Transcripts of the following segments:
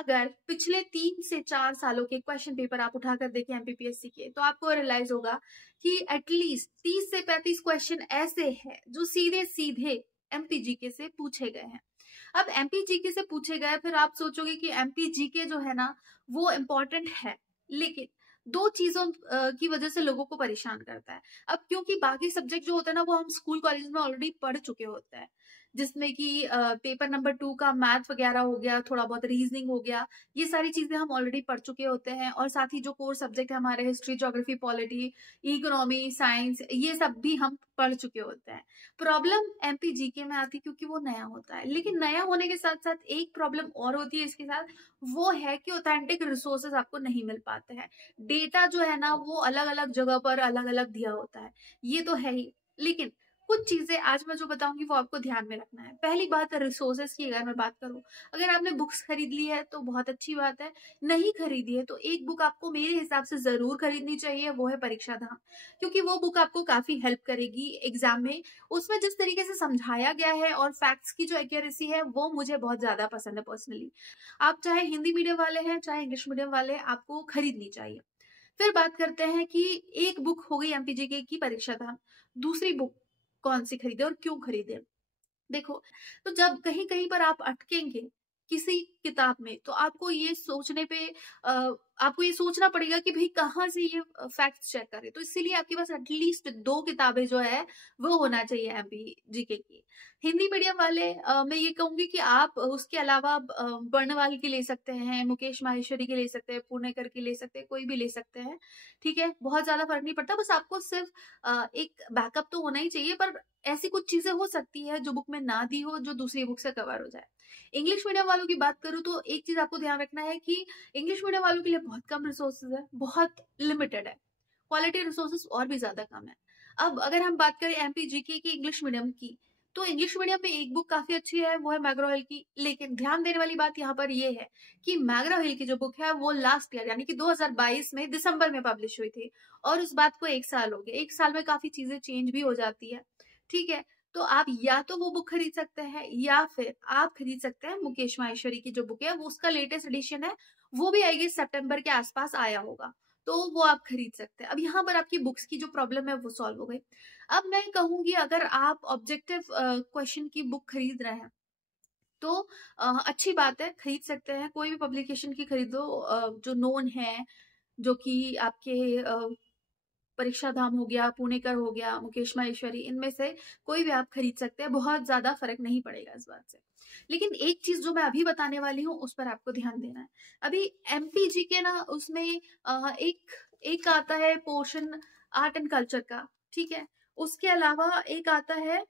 अगर पिछले 3 से 4 सालों के क्वेश्चन पेपर आप उठाकर देखें एमपीपीएससी के, तो आपको रियलाइज होगा कि एटलीस्ट 30 से 35 क्वेश्चन ऐसे हैं जो सीधे सीधे एमपीजीके से पूछे गए हैं। अब एमपीजीके से पूछे गए, फिर आप सोचोगे कि एमपीजीके जो है ना वो इम्पोर्टेंट है, लेकिन दो चीजों की वजह से लोगों को परेशान करता है। अब क्योंकि बाकी सब्जेक्ट जो होता है ना वो हम स्कूल कॉलेज में ऑलरेडी पढ़ चुके होते हैं, जिसमें कि पेपर नंबर 2 का मैथ वगैरह हो गया, थोड़ा बहुत रीजनिंग हो गया, ये सारी चीजें हम ऑलरेडी पढ़ चुके होते हैं। और साथ ही जो कोर सब्जेक्ट है हमारे, history, geography, polity, economy, science, ये सब भी हम पढ़ चुके होते हैं। प्रॉब्लम एमपीजीके में आती क्योंकि वो नया होता है, लेकिन नया होने के साथ साथ एक प्रॉब्लम और होती है इसके साथ, वो है कि ऑथेंटिक रिसोर्सेज आपको नहीं मिल पाते हैं। डेटा जो है ना वो अलग अलग जगह पर अलग अलग दिया होता है, ये तो है ही, लेकिन कुछ चीजें आज मैं जो बताऊंगी वो आपको ध्यान में रखना है। पहली बात रिसोर्सेज की अगर मैं बात करूं, अगर आपने बुक्स खरीद ली है तो बहुत अच्छी बात है, नहीं खरीदी है तो एक बुक आपको मेरे हिसाब से जरूर खरीदनी चाहिए, वो है परीक्षा धाम। क्योंकि वो बुक आपको काफी हेल्प करेगी एग्जाम में। उसमें जिस तरीके से समझाया गया है और फैक्ट्स की जो एक्यूरेसी है वो मुझे बहुत ज्यादा पसंद है पर्सनली। आप चाहे हिंदी मीडियम वाले हैं चाहे इंग्लिश मीडियम वाले, आपको खरीदनी चाहिए। फिर बात करते हैं कि एक बुक हो गई एमपीजीके की परीक्षा धाम, दूसरी बुक कौन सी खरीदे और क्यों खरीदे। देखो, तो जब कहीं कहीं पर आप अटकेंगे किसी किताब में, तो आपको ये सोचने पे आपको ये सोचना पड़ेगा कि भाई कहाँ से ये फैक्ट्स चेक करें। तो इसीलिए आपके पास एटलीस्ट 2 किताबें जो है वो होना चाहिए एमपीजीके की। हिंदी मीडियम वाले मैं ये कहूंगी कि आप उसके अलावा बर्णवाल की ले सकते हैं, मुकेश माहेश्वरी की ले सकते हैं, पुणेकर की ले सकते हैं, कोई भी ले सकते हैं। ठीक है, बहुत ज्यादा फर्क नहीं पड़ता, बस आपको सिर्फ एक बैकअप तो होना ही चाहिए। पर ऐसी कुछ चीजें हो सकती है जो बुक में ना दी हो, जो दूसरी बुक से कवर हो जाए। इंग्लिश मीडियम वालों की बात करूं तो एक चीज आपको ध्यान रखना है कि इंग्लिश मीडियम वालों के लिए बहुत कम रिसोर्सेज है, बहुत लिमिटेड है, क्वालिटी रिसोर्सेज और भी ज्यादा कम है। अब अगर हम बात करें एमपीजीके की इंग्लिश मीडियम की, तो इंग्लिश मीडियम में एक बुक काफी अच्छी है, वो है मैग्रो हिल की। लेकिन ध्यान देने वाली बात यहाँ पर ये है कि मैग्रो हिल की जो बुक है वो लास्ट ईयर यानी कि 2022 में दिसंबर में पब्लिश हुई थी, और उस बात को 1 साल हो गया। 1 साल में काफी चीजें चेंज भी हो जाती है। ठीक है, तो आप या तो वो बुक खरीद सकते हैं या फिर आप खरीद सकते हैं मुकेश माहेश्वरी की जो बुक है, वो उसका लेटेस्ट एडिशन है, वो भी आएगी सितंबर के आसपास आया होगा, तो वो आप खरीद सकते हैं। अब यहाँ पर आपकी बुक्स की जो प्रॉब्लम है वो सॉल्व हो गई। अब मैं कहूंगी अगर आप ऑब्जेक्टिव क्वेश्चन की बुक खरीद रहे हैं तो अच्छी बात है, खरीद सकते हैं, कोई भी पब्लिकेशन की खरीदो जो नोन है, जो कि आपके परीक्षा धाम हो गया, पुणेकर हो गया, मुकेश माहेश्वरी, इनमें से कोई भी आप खरीद सकते हैं, बहुत ज्यादा फर्क नहीं पड़ेगा इस बात से। लेकिन एक चीज जो मैं अभी बताने वाली हूँ उस पर आपको ध्यान देना है। अभी एमपीजी के ना उसमें एक एक आता है पोर्शन आर्ट एंड कल्चर का, ठीक है, उसके अलावा एक आता है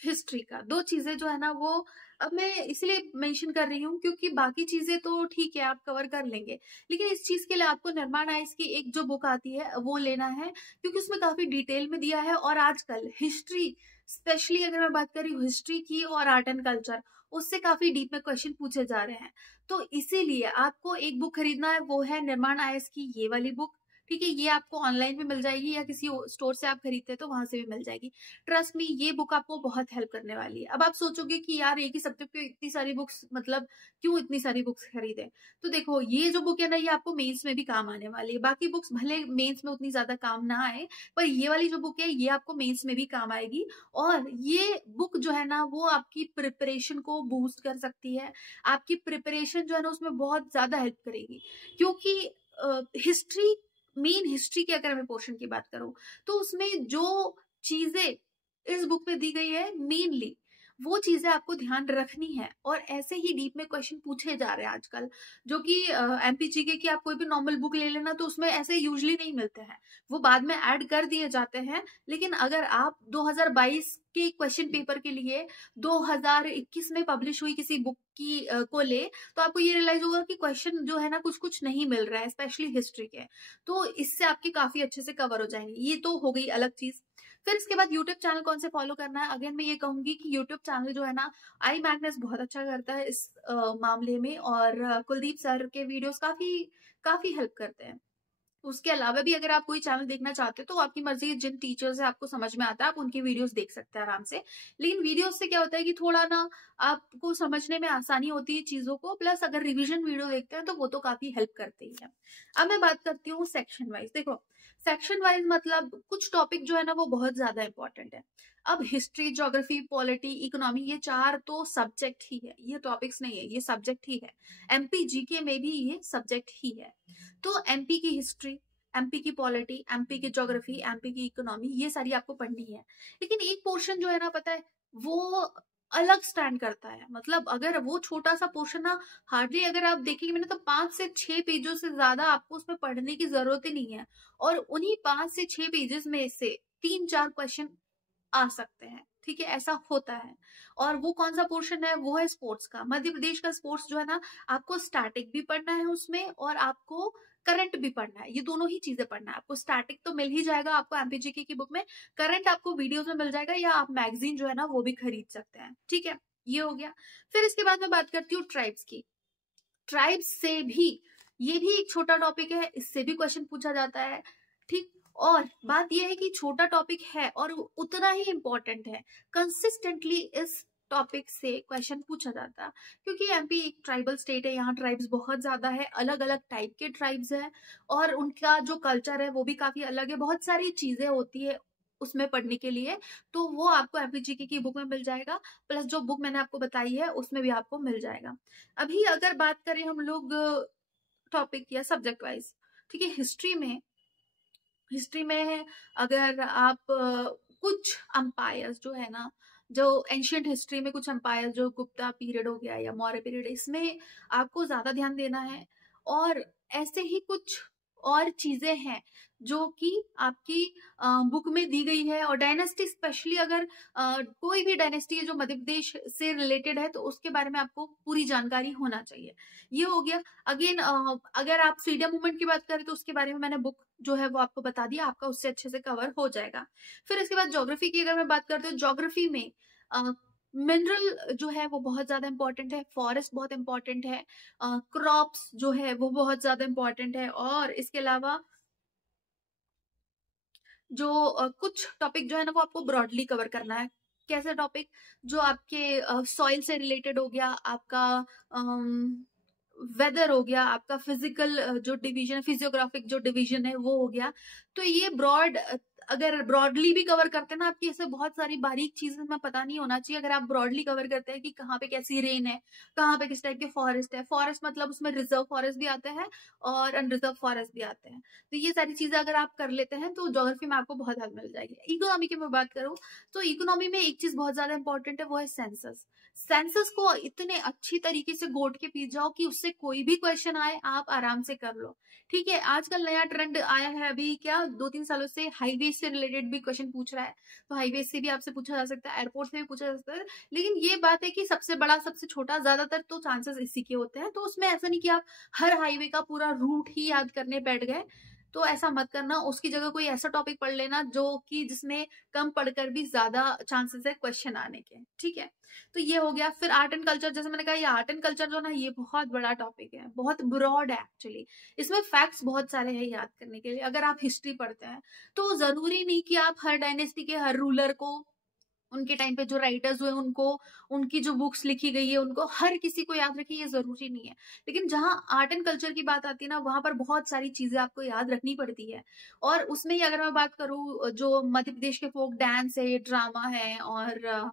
हिस्ट्री का। दो चीजें जो है ना वो, अब मैं इसलिए मेंशन कर रही हूँ क्योंकि बाकी चीजें तो ठीक है आप कवर कर लेंगे, लेकिन इस चीज के लिए आपको निर्माण आइस की एक जो बुक आती है वो लेना है, क्योंकि उसमें काफी डिटेल में दिया है। और आजकल हिस्ट्री, स्पेशली अगर मैं बात करी हिस्ट्री की और आर्ट एंड कल्चर, उससे काफी डीप में क्वेश्चन पूछे जा रहे हैं। तो इसीलिए आपको एक बुक खरीदना है, वो है निर्माण आइस की ये वाली बुक। ठीक है, ये आपको ऑनलाइन भी मिल जाएगी या किसी स्टोर से आप खरीदते हैं तो वहां से भी मिल जाएगी। ट्रस्ट मी, ये बुक आपको बहुत हेल्प करने वाली है। अब आप सोचोगे कि यार एक ही सब्जेक्ट पे इतनी सारी बुक्स, मतलब क्यों इतनी सारी बुक्स खरीदे। तो देखो, ये जो बुक है ना ये आपको मेंस में भी काम आने वाली है। बाकी बुक्स भले मेंस में उतनी ज्यादा काम ना आए, पर ये वाली जो बुक है ये आपको मेंस में भी काम आएगी। और ये बुक जो है ना वो आपकी प्रिपरेशन को बूस्ट कर सकती है, आपकी प्रिपरेशन जो है ना उसमें बहुत ज्यादा हेल्प करेगी। क्योंकि हिस्ट्री, मेन हिस्ट्री की अगर मैं पोर्शन की बात करूं, तो उसमें जो चीजें इस बुक में दी गई है मेनली वो चीजें आपको ध्यान रखनी है। और ऐसे ही डीप में क्वेश्चन पूछे जा रहे हैं आजकल, जो कि एमपीजीके की आप कोई भी नॉर्मल बुक ले लेना तो उसमें ऐसे यूजली नहीं मिलते हैं, वो बाद में ऐड कर दिए जाते हैं। लेकिन अगर आप 2022 के क्वेश्चन पेपर के लिए 2021 में पब्लिश हुई किसी बुक की को ले, तो आपको ये रियलाइज होगा कि क्वेश्चन जो है ना कुछ कुछ नहीं मिल रहा है, स्पेशली हिस्ट्री के। तो इससे आपके काफी अच्छे से कवर हो जाएंगे। ये तो हो गई अलग चीज। फिर इसके बाद यूट्यूब चैनल कौन से फॉलो करना है, अगेन मैं ये कहूंगी कि यूट्यूब चैनल जो है ना आई मैग्नेस बहुत अच्छा करता है इस मामले में, और कुलदीप सर के वीडियोस काफी काफी हेल्प करते हैं। उसके अलावा भी अगर आप कोई चैनल देखना चाहते हो तो आपकी मर्जी, जिन टीचर्स है आपको समझ में आता है आप उनकी वीडियोस देख सकते हैं आराम से। लेकिन वीडियोस से क्या होता है कि थोड़ा ना आपको समझने में आसानी होती है चीजों को, प्लस अगर रिवीजन वीडियो देखते हैं तो वो तो काफी हेल्प करते ही है। अब मैं बात करती हूँ सेक्शन वाइज। देखो, सेक्शन वाइज मतलब कुछ टॉपिक जो है ना वो बहुत ज्यादा इंपॉर्टेंट है। अब हिस्ट्री, ज्योग्राफी, पॉलिटी, इकोनॉमी, ये चार तो सब्जेक्ट ही है, ये टॉपिक्स नहीं है, ये सब्जेक्ट ही है। एमपी जीके में भी ये सब्जेक्ट ही है। तो एमपी की हिस्ट्री, एमपी की पॉलिटी, एमपी की ज्योग्राफी, एमपी की इकोनॉमी, ये सारी आपको पढ़नी है। लेकिन एक पोर्शन जो है ना, पता है, वो अलग स्टैंड करता है। मतलब अगर वो छोटा सा पोर्शन ना, हार्डली अगर आप देखेंगे मैंने, तो 5 से 6 पेजों से ज्यादा आपको उसमें पढ़ने की जरूरत ही नहीं है। और उन्हीं 5 से 6 पेजेस में से 3-4 क्वेश्चन आ सकते हैं। ठीक है, ऐसा होता है। और वो कौन सा पोर्शन है, वो है स्पोर्ट्स का। मध्य प्रदेश का स्पोर्ट्स जो है ना, आपको स्टैटिक भी पढ़ना है उसमें और आपको करंट भी पढ़ना है। ये दोनों ही चीजें पढ़ना है आपको। स्टैटिक तो मिल ही जाएगा आपको एमपीजीके की बुक में, करंट आपको वीडियोस में मिल जाएगा, या आप मैगजीन जो है ना वो भी खरीद सकते हैं। ठीक है, ये हो गया। फिर इसके बाद मैं बात करती हूँ ट्राइब्स की। ट्राइब्स से भी, ये भी एक छोटा टॉपिक है, इससे भी क्वेश्चन पूछा जाता है। ठीक, और बात यह है कि छोटा टॉपिक है और उतना ही इंपॉर्टेंट है। कंसिस्टेंटली इस टॉपिक से क्वेश्चन पूछा जाता है, क्योंकि एमपी एक ट्राइबल स्टेट है, यहाँ ट्राइब्स बहुत ज्यादा है, अलग अलग टाइप के ट्राइब्स है, और उनका जो कल्चर है वो भी काफी अलग है। बहुत सारी चीजें होती है उसमें पढ़ने के लिए, तो वो आपको एमपीजीके की बुक में मिल जाएगा, प्लस जो बुक मैंने आपको बताई है उसमें भी आपको मिल जाएगा। अभी अगर बात करें हम लोग टॉपिक या सब्जेक्ट वाइज, ठीक है, हिस्ट्री में है, अगर आप कुछ अंपायर्स जो है ना, जो एंशियंट हिस्ट्री में कुछ अंपायर, जो गुप्ता पीरियड हो गया या मौर्य पीरियड, इसमें आपको ज्यादा ध्यान देना है। और ऐसे ही कुछ और चीजें हैं जो कि आपकी बुक में दी गई है। और डायनेस्टी, स्पेशली अगर कोई भी डायनेस्टी है जो मध्य प्रदेश से रिलेटेड है तो उसके बारे में आपको पूरी जानकारी होना चाहिए। ये हो गया। अगेन अगर आप फ्रीडम मूवमेंट की बात करें तो उसके बारे में मैंने बुक जो है वो आपको बता दिया, आपका उससे अच्छे से कवर हो जाएगा। फिर इसके बाद ज्योग्राफी की अगर मैं बात करती हूँ, ज्योग्राफी में मिनरल जो है वो बहुत ज्यादा इंपॉर्टेंट है, फॉरेस्ट बहुत इंपॉर्टेंट है, क्रॉप्स जो है वो बहुत ज्यादा इंपॉर्टेंट है। और इसके अलावा जो कुछ टॉपिक जो है ना वो आपको ब्रॉडली कवर करना है। कैसे टॉपिक, जो आपके सॉइल से रिलेटेड हो गया, आपका वेदर हो गया, आपका फिजिकल जो डिवीजन, फिजियोग्राफिक जो डिवीजन है वो हो गया। तो ये ब्रॉड, अगर ब्रॉडली भी कवर करते हैं ना, आपकी ऐसे बहुत सारी बारीक चीजें में पता नहीं होना चाहिए। अगर आप ब्रॉडली कवर करते हैं कि कहाँ पे कैसी रेन है, कहाँ पे किस टाइप के फॉरेस्ट है, फॉरेस्ट मतलब उसमें रिजर्व फॉरेस्ट भी आते हैं और अनरिजर्व फॉरेस्ट भी आते हैं, तो ये सारी चीजें अगर आप कर लेते हैं तो ज्योग्राफी में आपको बहुत हेल्प मिल जाएगी। इकोनॉमी की मैं बात करूँ तो इकोनॉमी में एक चीज बहुत ज्यादा इंपॉर्टेंट है, वो है सेंसस। सेंसस को इतने अच्छी तरीके से गोट के पी जाओ कि उससे कोई भी क्वेश्चन आए आप आराम से कर लो। ठीक है, आजकल नया ट्रेंड आया है, अभी क्या 2-3 सालों से हाईवे से रिलेटेड भी क्वेश्चन पूछ रहा है, तो हाईवे से भी आपसे पूछा जा सकता है, एयरपोर्ट से भी पूछा जा सकता है। लेकिन ये बात है कि सबसे बड़ा सबसे छोटा, ज्यादातर तो चांसेस इसी के होते हैं, तो उसमें ऐसा नहीं कि आप हर हाईवे का पूरा रूट ही याद करने बैठ गए, तो ऐसा मत करना। उसकी जगह कोई ऐसा टॉपिक पढ़ लेना जो कि जिसमें कम पढ़कर भी ज्यादा चांसेस है क्वेश्चन आने के। ठीक है, तो ये हो गया। फिर आर्ट एंड कल्चर, जैसे मैंने कहा, ये आर्ट एंड कल्चर जो ना, ये बहुत बड़ा टॉपिक है, बहुत ब्रॉड है एक्चुअली। इसमें फैक्ट्स बहुत सारे हैं याद करने के लिए। अगर आप हिस्ट्री पढ़ते हैं तो जरूरी नहीं कि आप हर डायनेस्टी के हर रूलर को, उनके टाइम पे जो राइटर्स हुए उनको, उनकी जो बुक्स लिखी गई है उनको, हर किसी को याद रखिए, ये जरूरी नहीं है। लेकिन जहां आर्ट एंड कल्चर की बात आती है ना, वहां पर बहुत सारी चीजें आपको याद रखनी पड़ती है। और उसमें ही अगर मैं बात करूँ, जो मध्य प्रदेश के फोक डांस है, ड्रामा है, और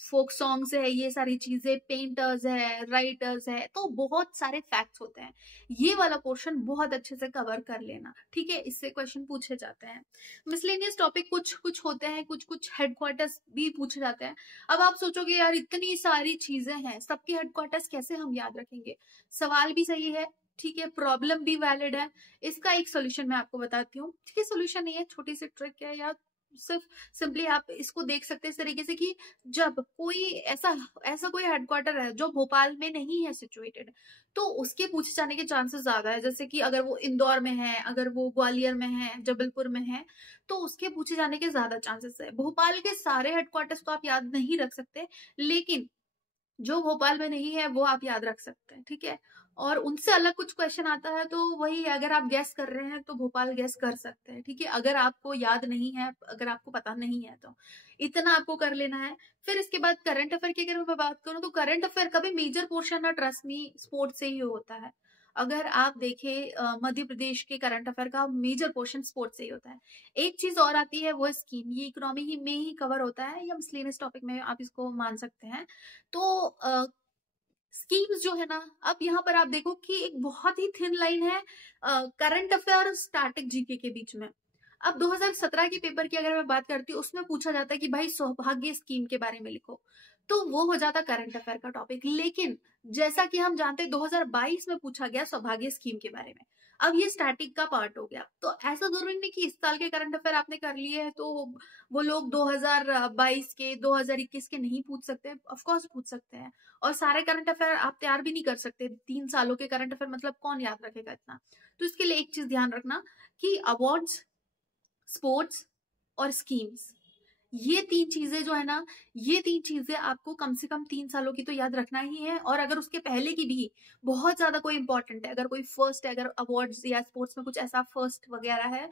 फोक सॉन्ग्स है, ये सारी चीजें, पेंटर्स है, राइटर्स है, तो बहुत सारे फैक्ट्स होते हैं। ये वाला पोर्शन बहुत अच्छे से कवर कर लेना। ठीक है, इससे क्वेश्चन पूछे जाते हैं। मिसलेनियस टॉपिक कुछ कुछ होते हैं, कुछ कुछ हेडक्वार्टर्स भी पूछे जाते हैं। अब आप सोचोगे यार इतनी सारी चीजें हैं, सबके हेडक्वार्टर्स कैसे हम याद रखेंगे? सवाल भी सही है, ठीक है, प्रॉब्लम भी वैलिड है। इसका एक सोल्यूशन मैं आपको बताती हूँ। ठीक है, सोल्यूशन नहीं है, छोटी सी ट्रिक है, या सिर्फ सिंपली आप इसको देख सकते हैं इस तरीके से कि जब कोई ऐसा ऐसा कोई हेडक्वार्टर है जो भोपाल में नहीं है सिचुएटेड, तो उसके पूछे जाने के चांसेस ज्यादा है। जैसे कि अगर वो इंदौर में है, अगर वो ग्वालियर में है, जबलपुर में है, तो उसके पूछे जाने के ज्यादा चांसेस है। भोपाल के सारे हेडक्वार्टर्स तो आप याद नहीं रख सकते, लेकिन जो भोपाल में नहीं है वो आप याद रख सकते हैं, ठीक है। और उनसे अलग कुछ क्वेश्चन आता है तो वही, अगर आप गैस कर रहे हैं तो भोपाल गैस कर सकते हैं, ठीक है। अगर आपको याद नहीं है, अगर आपको पता नहीं है तो इतना आपको कर लेना है। फिर इसके बाद करंट अफेयर की अगर मैं बात करूं तो करंट अफेयर का भी मेजर पोर्शन ना, ट्रस्ट मी, स्पोर्ट्स से ही होता है। अगर आप देखें मध्य प्रदेश के करंट अफेयर का मेजर पोर्शन स्पोर्ट्स से ही होता है। एक चीज और आती है वो स्कीम, ये इकोनॉमी ही में ही कवर होता है, या मिसलेनियस टॉपिक में आप इसको मान सकते हैं। तो स्कीम्स जो है ना, अब यहाँ पर आप देखो कि एक बहुत ही थिन लाइन है करंट अफेयर और स्टैटिक जीके के बीच में। अब 2017 के पेपर की अगर मैं बात करती हूँ, उसमें पूछा जाता है कि भाई सौभाग्य स्कीम के बारे में लिखो, तो वो हो जाता करंट अफेयर का टॉपिक। लेकिन जैसा कि हम जानते हैं 2022 में पूछा गया सौभाग्य स्कीम के बारे में, अब ये स्टैटिक का पार्ट हो गया। तो ऐसा जरूरी नहीं कि इस साल के करंट अफेयर आपने कर लिए है तो वो लोग 2022 के 2021 के नहीं पूछ सकते, ऑफ कोर्स पूछ सकते हैं। और सारे करंट अफेयर आप तैयार भी नहीं कर सकते, 3 सालों के करंट अफेयर मतलब कौन याद रखेगा इतना। तो इसके लिए एक चीज ध्यान रखना कि अवार्ड्स, स्पोर्ट्स और स्कीम्स, ये 3 चीजें जो है ना, ये 3 चीजें आपको कम से कम 3 सालों की तो याद रखना ही है। और अगर उसके पहले की भी बहुत ज्यादा कोई इंपॉर्टेंट है, अगर कोई फर्स्ट है, अगर अवार्ड्स या स्पोर्ट्स में कुछ ऐसा फर्स्ट वगैरह है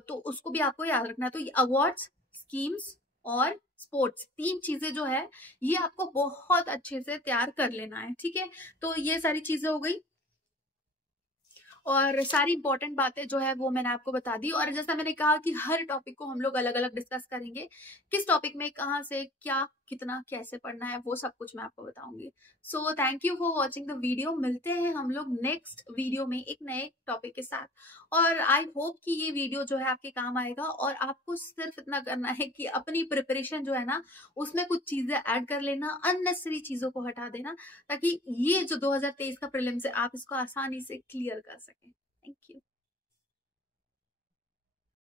तो उसको भी आपको याद रखना है। तो अवार्ड्स, स्कीम्स और स्पोर्ट्स, 3 चीजें जो है ये आपको बहुत अच्छे से तैयार कर लेना है, ठीक है। तो ये सारी चीजें हो गई और सारी इंपॉर्टेंट बातें जो है वो मैंने आपको बता दी। और जैसा मैंने कहा कि हर टॉपिक को हम लोग अलग अलग डिस्कस करेंगे, किस टॉपिक में कहाँ से क्या कितना कैसे पढ़ना है वो सब कुछ मैं आपको बताऊंगी। So thank you for watching the video. मिलते हैं हम लोग नेक्स्ट वीडियो में एक नए टॉपिक के साथ। और आई होप कि ये वीडियो जो है आपके काम आएगा, और आपको सिर्फ इतना करना है कि अपनी प्रिपरेशन जो है ना उसमें कुछ चीजें ऐड कर लेना, अननेसेसरी चीजों को हटा देना, ताकि ये जो 2023 का प्रीलिम्स है आप इसको आसानी से क्लियर कर सकें। Thank you.